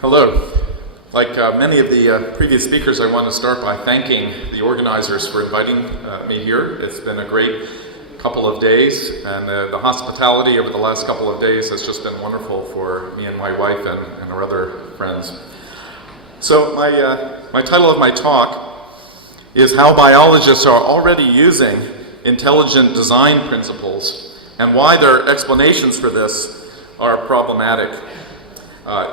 Hello. Like many of the previous speakers, I want to start by thanking the organizers for inviting me here. It's been a great couple of days, and the hospitality over the last couple of days has just been wonderful for me and my wife and our other friends. So my title of my talk is How Biologists Are Already Using Intelligent Design Principles and Why Their Explanations for This Are Problematic.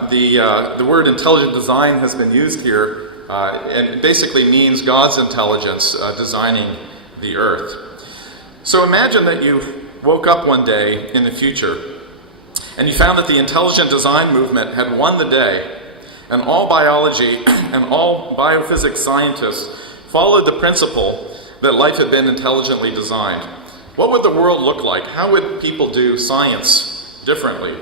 The word intelligent design has been used here, and it basically means God's intelligence designing the earth. So imagine that you woke up one day in the future, and you found that the intelligent design movement had won the day, and all biology and all biophysics scientists followed the principle that life had been intelligently designed. What would the world look like? How would people do science differently?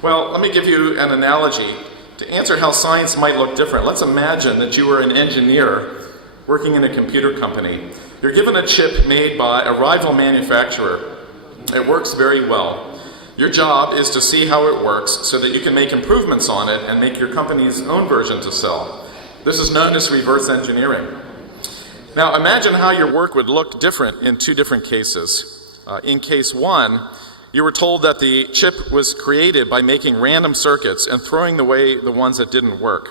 Well, let me give you an analogy to answer how science might look different. Let's imagine that you were an engineer working in a computer company. You're given a chip made by a rival manufacturer. It works very well. Your job is to see how it works so that you can make improvements on it and make your company's own version to sell. This is known as reverse engineering. Now, imagine how your work would look different in two different cases. In case one, you were told that the chip was created by making random circuits and throwing away the ones that didn't work.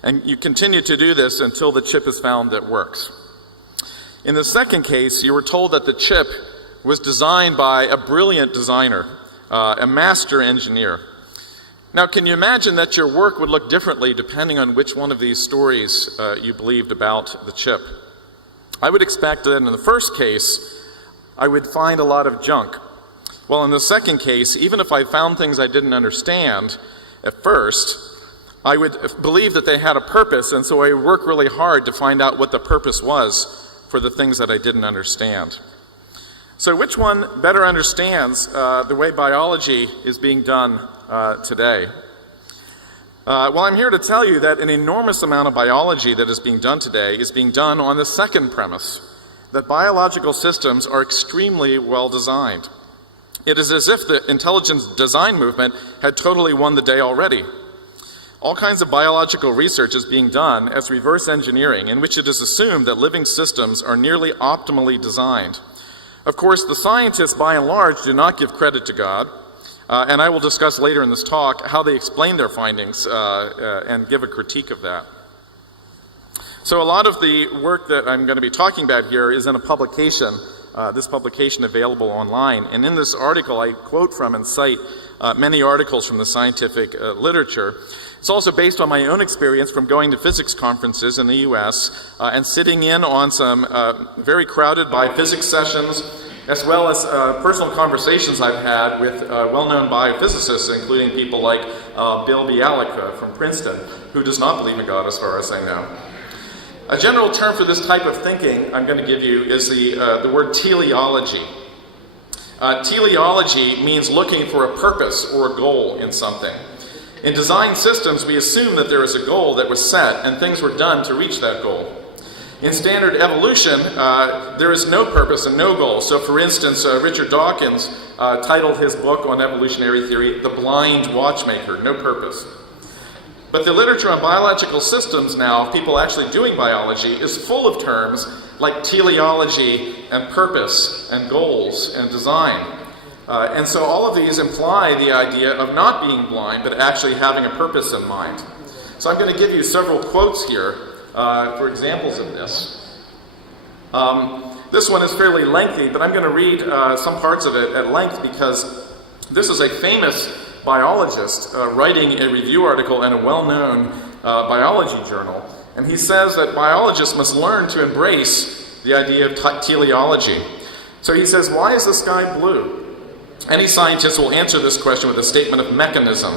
And you continue to do this until the chip is found that works. In the second case, you were told that the chip was designed by a brilliant designer, a master engineer. Now, can you imagine that your work would look differently depending on which one of these stories you believed about the chip? I would expect that in the first case, I would find a lot of junk. Well, in the second case, even if I found things I didn't understand at first, I would believe that they had a purpose, and so I would work really hard to find out what the purpose was for the things that I didn't understand. So which one better understands the way biology is being done today? Well, I'm here to tell you that an enormous amount of biology that is being done today is being done on the second premise, that biological systems are extremely well designed. It is as if the intelligent design movement had totally won the day already. All kinds of biological research is being done as reverse engineering, in which it is assumed that living systems are nearly optimally designed. Of course, the scientists, by and large, do not give credit to God, and I will discuss later in this talk how they explain their findings and give a critique of that. So a lot of the work that I'm going to be talking about here is in a publication, this publication available online. And in this article, I quote from and cite many articles from the scientific literature. It's also based on my own experience from going to physics conferences in the US and sitting in on some very crowded biophysics sessions, as well as personal conversations I've had with well-known biophysicists, including people like Bill Bialik from Princeton, who does not believe in God as far as I know. A general term for this type of thinking I'm going to give you is the word teleology. Teleology means looking for a purpose or a goal in something. In design systems, we assume that there is a goal that was set and things were done to reach that goal. In standard evolution, there is no purpose and no goal. So for instance, Richard Dawkins titled his book on evolutionary theory, The Blind Watchmaker, No Purpose. But the literature on biological systems now, people actually doing biology, is full of terms like teleology and purpose and goals and design. And so all of these imply the idea of not being blind, but actually having a purpose in mind. So I'm going to give you several quotes here for examples of this. This one is fairly lengthy, but I'm going to read some parts of it at length because this is a famous biologist writing a review article in a well-known biology journal. And he says that biologists must learn to embrace the idea of teleology. So he says, why is the sky blue? Any scientist will answer this question with a statement of mechanism.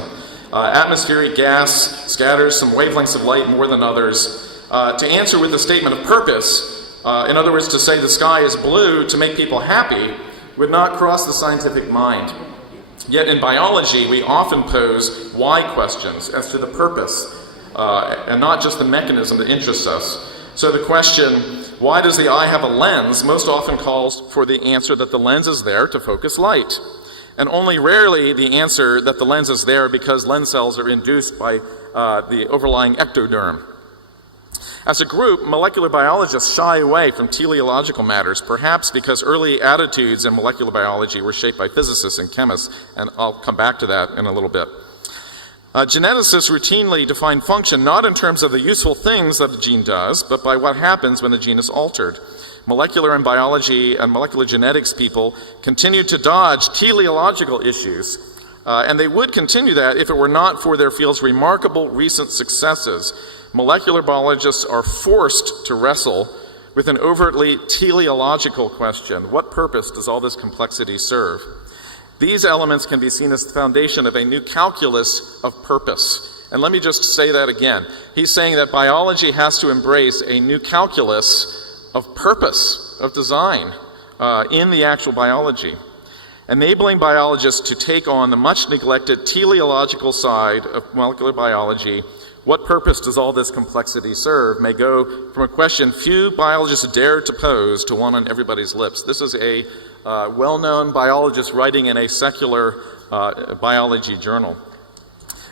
Atmospheric gas scatters some wavelengths of light more than others. To answer with a statement of purpose, in other words, to say the sky is blue to make people happy, would not cross the scientific mind. Yet in biology, we often pose why questions as to the purpose, and not just the mechanism that interests us. So the question, why does the eye have a lens, most often calls for the answer that the lens is there to focus light. and only rarely the answer that the lens is there because lens cells are induced by the overlying ectoderm. As a group, molecular biologists shy away from teleological matters, perhaps because early attitudes in molecular biology were shaped by physicists and chemists, and I'll come back to that in a little bit. Geneticists routinely define function not in terms of the useful things that a gene does, but by what happens when the gene is altered. Molecular and biology and molecular genetics people continue to dodge teleological issues, and they would continue that if it were not for their field's remarkable recent successes. Molecular biologists are forced to wrestle with an overtly teleological question. What purpose does all this complexity serve? These elements can be seen as the foundation of a new calculus of purpose. And let me just say that again. He's saying that biology has to embrace a new calculus of purpose, of design, in the actual biology, enabling biologists to take on the much neglected teleological side of molecular biology. What purpose does all this complexity serve may go from a question few biologists dare to pose to one on everybody's lips. This is a well-known biologist writing in a secular biology journal.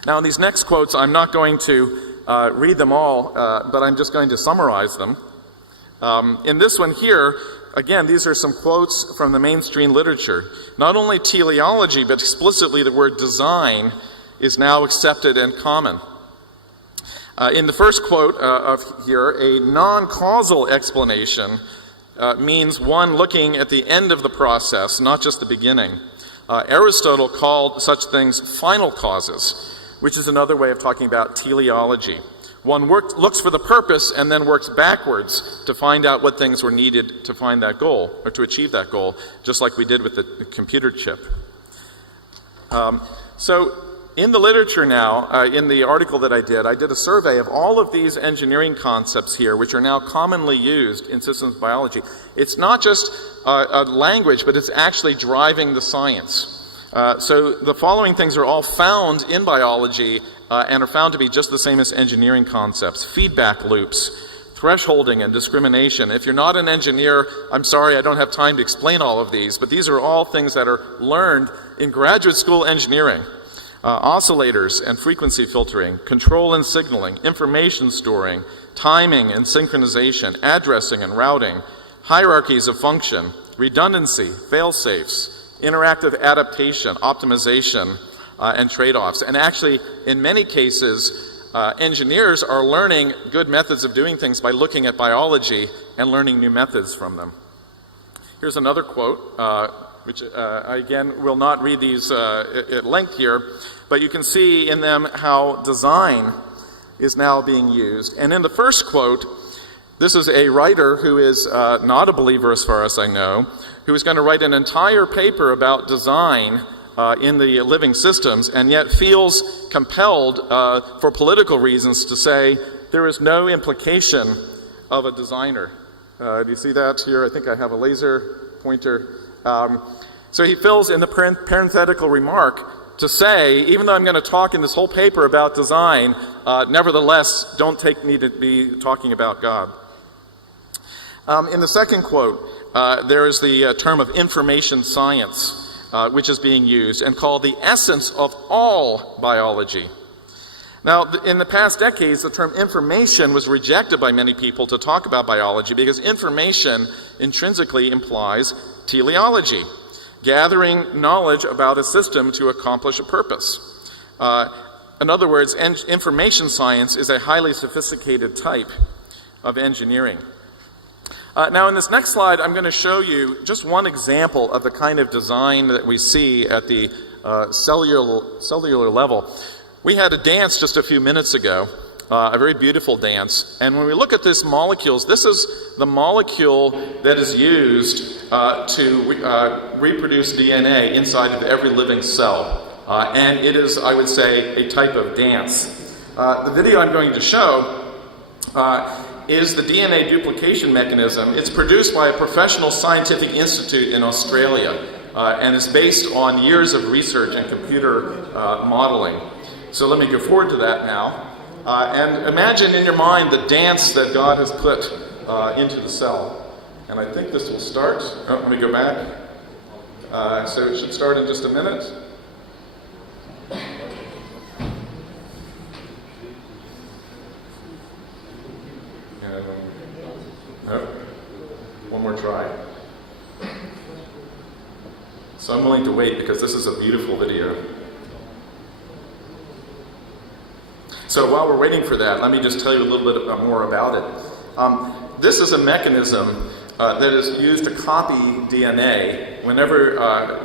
Now, in these next quotes, I'm not going to read them all, but I'm just going to summarize them. In this one here, again, these are some quotes from the mainstream literature. Not only teleology, but explicitly the word design is now accepted and common. In the first quote of here, a non-causal explanation means one looking at the end of the process, not just the beginning. Aristotle called such things final causes, which is another way of talking about teleology. One looks for the purpose and then works backwards to find out what things were needed to find that goal, or to achieve that goal, just like we did with the computer chip. So in the literature now, in the article that I did a survey of all of these engineering concepts here, which are now commonly used in systems biology. It's not just a language, but it's actually driving the science. So the following things are all found in biology and are found to be just the same as engineering concepts. Feedback loops, thresholding and discrimination. If you're not an engineer, I'm sorry, I don't have time to explain all of these, but these are all things that are learned in graduate school engineering. Oscillators and frequency filtering, control and signaling, information storing, timing and synchronization, addressing and routing, hierarchies of function, redundancy, fail-safes, interactive adaptation, optimization, and trade-offs. And actually, in many cases, engineers are learning good methods of doing things by looking at biology and learning new methods from them. Here's another quote, which I again will not read these at length here, but you can see in them how design is now being used. And in the first quote, this is a writer who is not a believer as far as I know, who is going to write an entire paper about design in the living systems, and yet feels compelled for political reasons to say there is no implication of a designer. Do you see that here? I think I have a laser pointer. So he fills in the parenthetical remark to say, even though I'm going to talk in this whole paper about design, nevertheless, don't take me to be talking about God. In the second quote, there is the term of information science, which is being used and called the essence of all biology. Now, in the past decades, the term information was rejected by many people to talk about biology because information intrinsically implies teleology, gathering knowledge about a system to accomplish a purpose. In other words, information science is a highly sophisticated type of engineering. Now, in this next slide, I'm going to show you just one example of the kind of design that we see at the cellular level. We had a dance just a few minutes ago, a very beautiful dance. And when we look at these molecules, this is the molecule that is used to reproduce DNA inside of every living cell. And it is, I would say, a type of dance. The video I'm going to show is the DNA duplication mechanism. It's produced by a professional scientific institute in Australia and is based on years of research and computer modeling. So let me go forward to that now. And imagine in your mind the dance that God has put into the cell. And I think this will start. Oh, let me go back. So it should start in just a minute. No. One more try. So I'm willing to wait because this is a beautiful video. So while we're waiting for that, let me just tell you a little bit more about it. This is a mechanism that is used to copy DNA. Whenever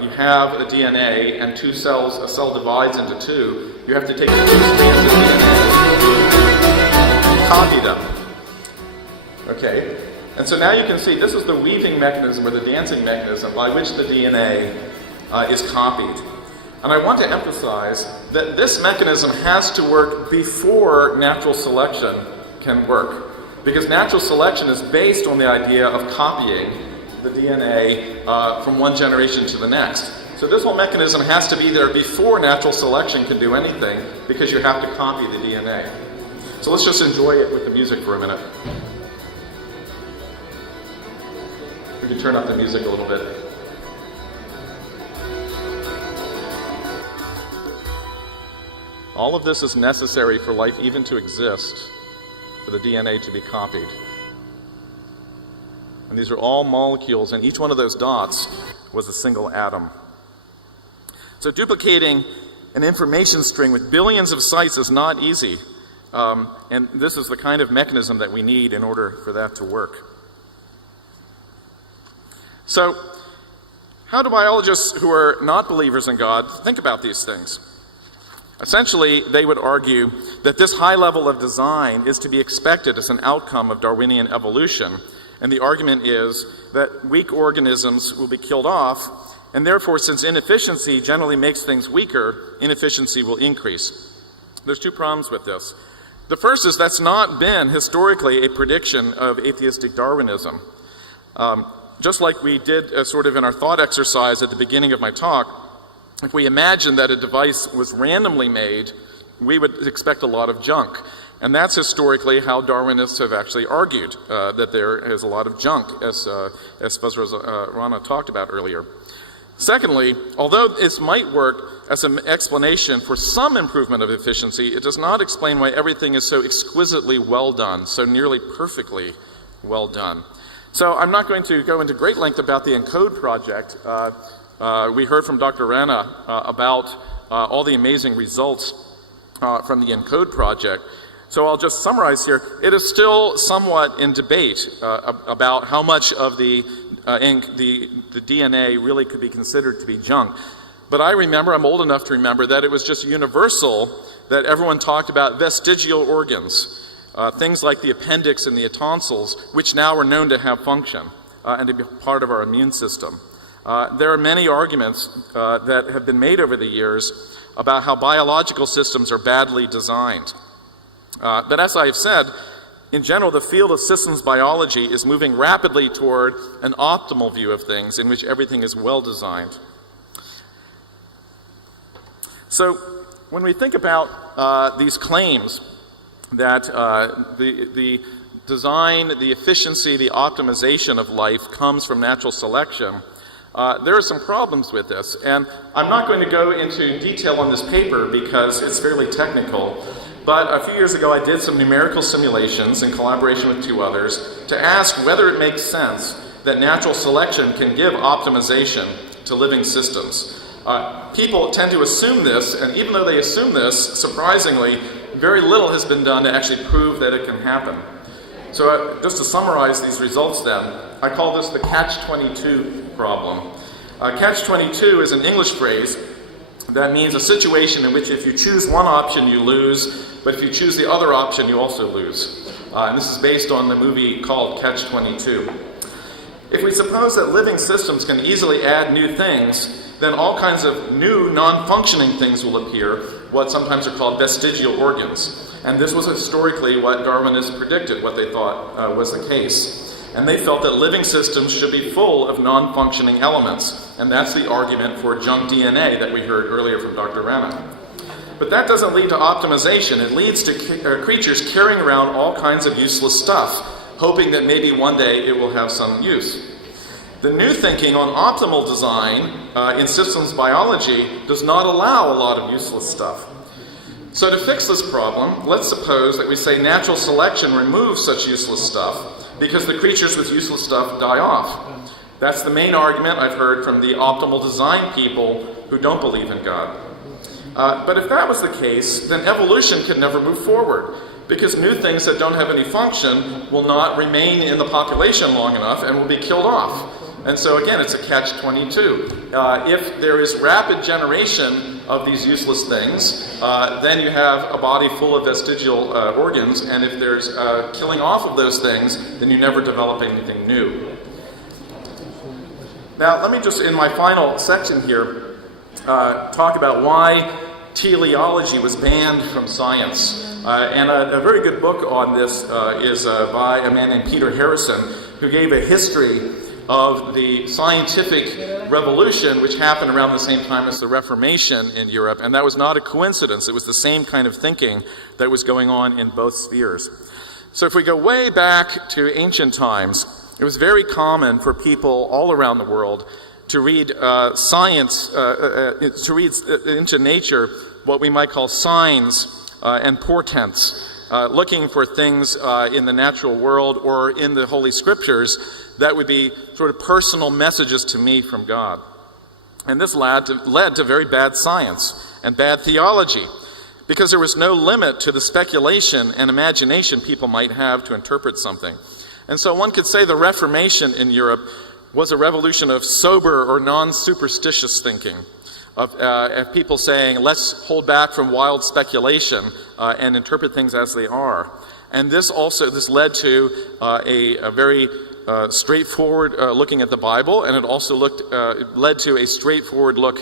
you have a DNA and a cell divides into two, you have to take the two strands of DNA and copy them. Okay? And so now you can see this is the weaving mechanism or the dancing mechanism by which the DNA is copied. And I want to emphasize that this mechanism has to work before natural selection can work. Because natural selection is based on the idea of copying the DNA from one generation to the next. So this whole mechanism has to be there before natural selection can do anything, because you have to copy the DNA. So let's just enjoy it with the music for a minute. We can turn up the music a little bit. All of this is necessary for life even to exist, for the DNA to be copied. And these are all molecules, and each one of those dots was a single atom. So duplicating an information string with billions of sites is not easy. And this is the kind of mechanism that we need in order for that to work. So, how do biologists who are not believers in God think about these things? Essentially, they would argue that this high level of design is to be expected as an outcome of Darwinian evolution, and the argument is that weak organisms will be killed off, and therefore, since inefficiency generally makes things weaker, inefficiency will increase. There's two problems with this. The first is that's not been historically a prediction of atheistic Darwinism. Just like we did sort of in our thought exercise at the beginning of my talk, if we imagine that a device was randomly made, we would expect a lot of junk. And that's historically how Darwinists have actually argued, that there is a lot of junk, as Professor Rana talked about earlier. Secondly, although this might work as an explanation for some improvement of efficiency, it does not explain why everything is so exquisitely well done, so nearly perfectly well done. So I'm not going to go into great length about the ENCODE project. We heard from Dr. Rana about all the amazing results from the ENCODE project. So I'll just summarize here. It is still somewhat in debate about how much of the DNA really could be considered to be junk. But I remember, I'm old enough to remember, that it was just universal that everyone talked about vestigial organs. Things like the appendix and the tonsils, which now are known to have function and to be part of our immune system. There are many arguments that have been made over the years about how biological systems are badly designed. But as I've said, in general, the field of systems biology is moving rapidly toward an optimal view of things in which everything is well designed. So when we think about these claims that the design, the efficiency, the optimization of life comes from natural selection, there are some problems with this. And I'm not going to go into detail on this paper because it's fairly technical, but a few years ago I did some numerical simulations in collaboration with two others to ask whether it makes sense that natural selection can give optimization to living systems. People tend to assume this, and even though they assume this, surprisingly, very little has been done to actually prove that it can happen. So just to summarize these results then, I call this the catch-22 problem. Catch-22 is an English phrase that means a situation in which if you choose one option you lose, but if you choose the other option you also lose. And this is based on the movie called Catch-22. If we suppose that living systems can easily add new things, then all kinds of new non-functioning things will appear, what sometimes are called vestigial organs. And this was historically what Darwinists predicted, what they thought was the case. And they felt that living systems should be full of non-functioning elements. And that's the argument for junk DNA that we heard earlier from Dr. Rana. But that doesn't lead to optimization. It leads to creatures carrying around all kinds of useless stuff, hoping that maybe one day it will have some use. The new thinking on optimal design in systems biology does not allow a lot of useless stuff. So to fix this problem, let's suppose that we say natural selection removes such useless stuff because the creatures with useless stuff die off. That's the main argument I've heard from the optimal design people who don't believe in God. But if that was the case, then evolution could never move forward, because new things that don't have any function will not remain in the population long enough and will be killed off. And so again, it's a catch-22. If there is rapid generation of these useless things, then you have a body full of vestigial organs, and if there's killing off of those things, then you never develop anything new. Now, let me just, in my final section here, talk about why teleology was banned from science. And a very good book on this is by a man named Peter Harrison, who gave a history of the scientific revolution which happened around the same time as the Reformation in Europe. And that was not a coincidence. It was the same kind of thinking that was going on in both spheres. So if we go way back to ancient times, it was very common for people all around the world to read science, to read into nature what we might call signs and portents, looking for things in the natural world or in the Holy Scriptures that would be sort of personal messages to me from God. And this led to very bad science and bad theology, because there was no limit to the speculation and imagination people might have to interpret something. And so one could say the Reformation in Europe was a revolution of sober or non-superstitious thinking, of people saying, let's hold back from wild speculation and interpret things as they are. And this led to a very straightforward looking at the Bible, and it also led to a straightforward look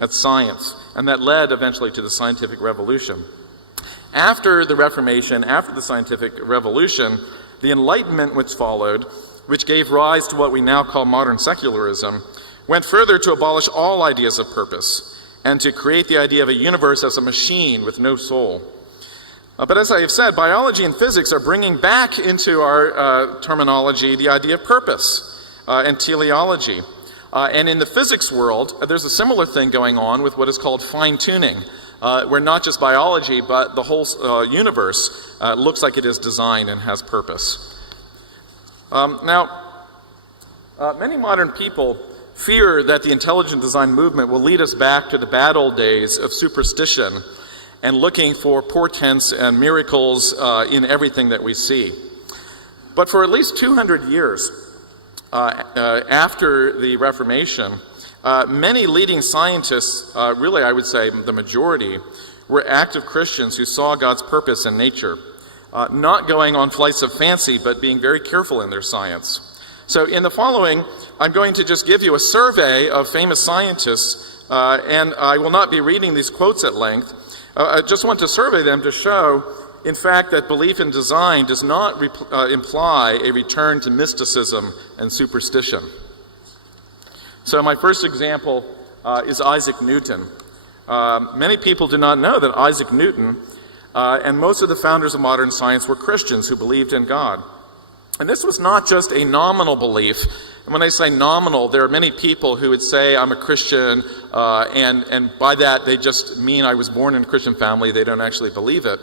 at science. And that led eventually to the scientific revolution. After the Reformation, after the scientific revolution, the Enlightenment which followed, which gave rise to what we now call modern secularism, went further to abolish all ideas of purpose and to create the idea of a universe as a machine with no soul. But as I have said, biology and physics are bringing back into our terminology the idea of purpose and teleology. And in the physics world, there's a similar thing going on with what is called fine-tuning, where not just biology, but the whole universe looks like it is designed and has purpose. Now, many modern people fear that the intelligent design movement will lead us back to the bad old days of superstition and looking for portents and miracles in everything that we see. But for at least 200 years after the Reformation, many leading scientists, really I would say the majority, were active Christians who saw God's purpose in nature, not going on flights of fancy, but being very careful in their science. So in the following, I'm going to just give you a survey of famous scientists, and I will not be reading these quotes at length. I just want to survey them to show, in fact, that belief in design does not imply a return to mysticism and superstition. So my first example is Isaac Newton. Many people do not know that Isaac Newton and most of the founders of modern science were Christians who believed in God. And this was not just a nominal belief. And when I say nominal, there are many people who would say, I'm a Christian, and by that they just mean I was born in a Christian family. They don't actually believe it.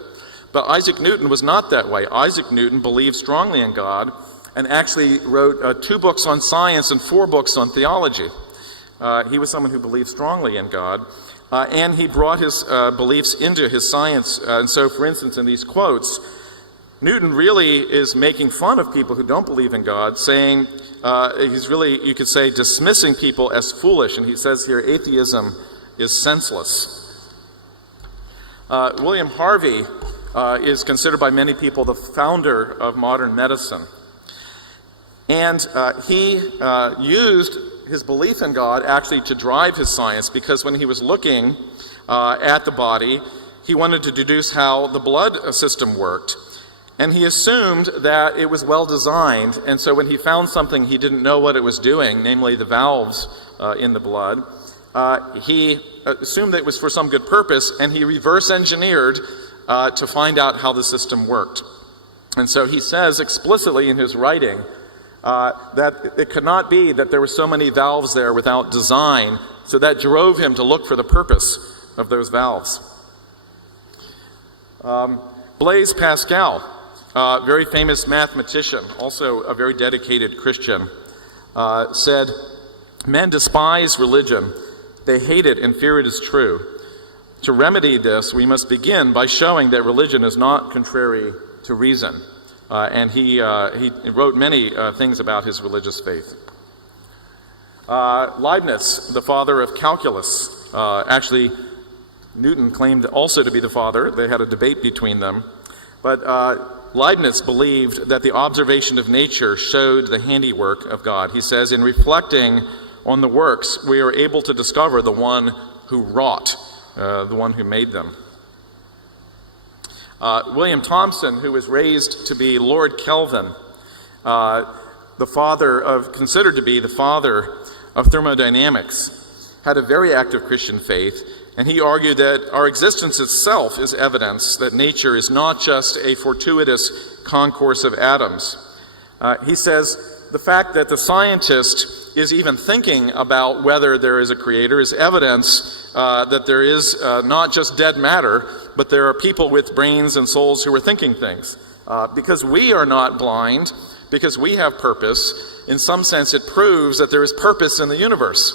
But Isaac Newton was not that way. Isaac Newton believed strongly in God and actually wrote 2 books on science and 4 books on theology. He was someone who believed strongly in God, and he brought his beliefs into his science. And so, for instance, in these quotes, Newton really is making fun of people who don't believe in God, saying, he's really, you could say, dismissing people as foolish. And he says here, atheism is senseless. William Harvey is considered by many people the founder of modern medicine. And he used his belief in God actually to drive his science, because when he was looking at the body, he wanted to deduce how the blood system worked. And he assumed that it was well designed, and so when he found something he didn't know what it was doing, namely the valves in the blood, he assumed that it was for some good purpose, and he reverse engineered to find out how the system worked. And so he says explicitly in his writing that it could not be that there were so many valves there without design, so that drove him to look for the purpose of those valves. Blaise Pascal, very famous mathematician, also a very dedicated Christian, said, "Men despise religion. They hate it and fear it is true. To remedy this, we must begin by showing that religion is not contrary to reason." And he wrote many things about his religious faith. Leibniz, the father of calculus, actually Newton claimed also to be the father. They had a debate between them. But Leibniz believed that the observation of nature showed the handiwork of God. He says, "In reflecting on the works, we are able to discover the one who wrought, the one who made them." William Thomson, who was raised to be Lord Kelvin, considered to be the father of thermodynamics, had a very active Christian faith, and he argued that our existence itself is evidence that nature is not just a fortuitous concourse of atoms. He says the fact that the scientist is even thinking about whether there is a creator is evidence that there is not just dead matter, but there are people with brains and souls who are thinking things. Because we are not blind, because we have purpose, in some sense it proves that there is purpose in the universe,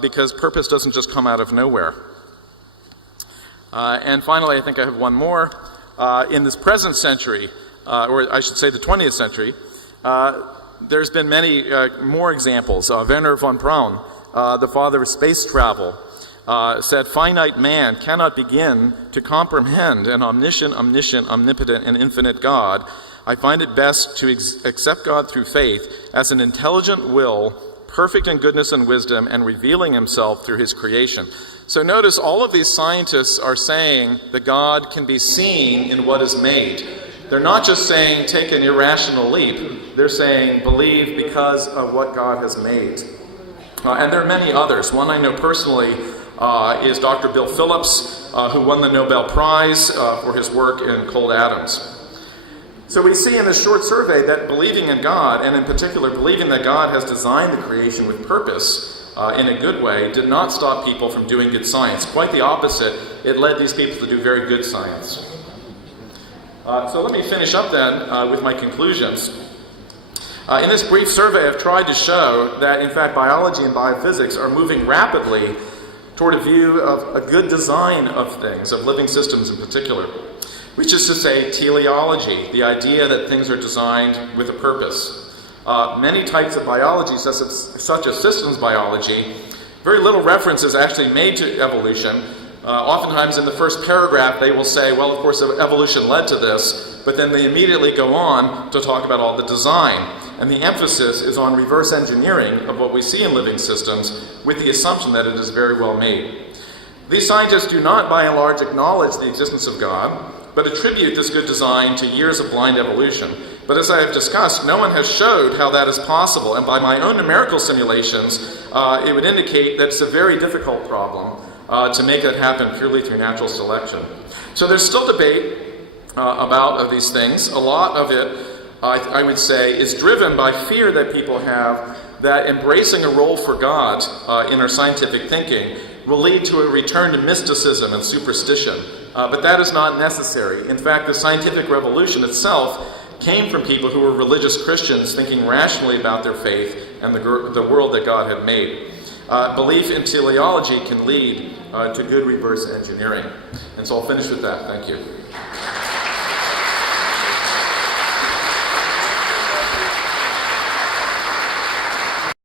because purpose doesn't just come out of nowhere. And finally, I think I have one more. In this present century, or I should say the 20th century, there's been many more examples. Werner von Braun, the father of space travel, said, "Finite man cannot begin to comprehend an omniscient, omnipotent, and infinite God. I find it best to accept God through faith as an intelligent will, perfect in goodness and wisdom, and revealing himself through his creation." So notice all of these scientists are saying that God can be seen in what is made. They're not just saying take an irrational leap. They're saying believe because of what God has made. And there are many others. One I know personally is Dr. Bill Phillips, who won the Nobel Prize for his work in cold atoms. So we see in this short survey that believing in God, and in particular believing that God has designed the creation with purpose in a good way, did not stop people from doing good science. Quite the opposite. It led these people to do very good science. So let me finish up then with my conclusions. In this brief survey, I've tried to show that, in fact, biology and biophysics are moving rapidly toward a view of a good design of things, of living systems in particular, which is to say teleology, the idea that things are designed with a purpose. Many types of biology, such as systems biology, very little reference is actually made to evolution. Oftentimes in the first paragraph they will say, well, of course evolution led to this, but then they immediately go on to talk about all the design. And the emphasis is on reverse engineering of what we see in living systems with the assumption that it is very well made. These scientists do not by and large acknowledge the existence of God, but attribute this good design to years of blind evolution. But as I have discussed, no one has showed how that is possible, and by my own numerical simulations, it would indicate that it's a very difficult problem to make that happen purely through natural selection. So there's still debate about these things. A lot of it, I would say, is driven by fear that people have that embracing a role for God in our scientific thinking will lead to a return to mysticism and superstition. But that is not necessary. In fact, the scientific revolution itself came from people who were religious Christians thinking rationally about their faith and the world that God had made. Belief in teleology can lead to good reverse engineering. And so I'll finish with that. Thank you.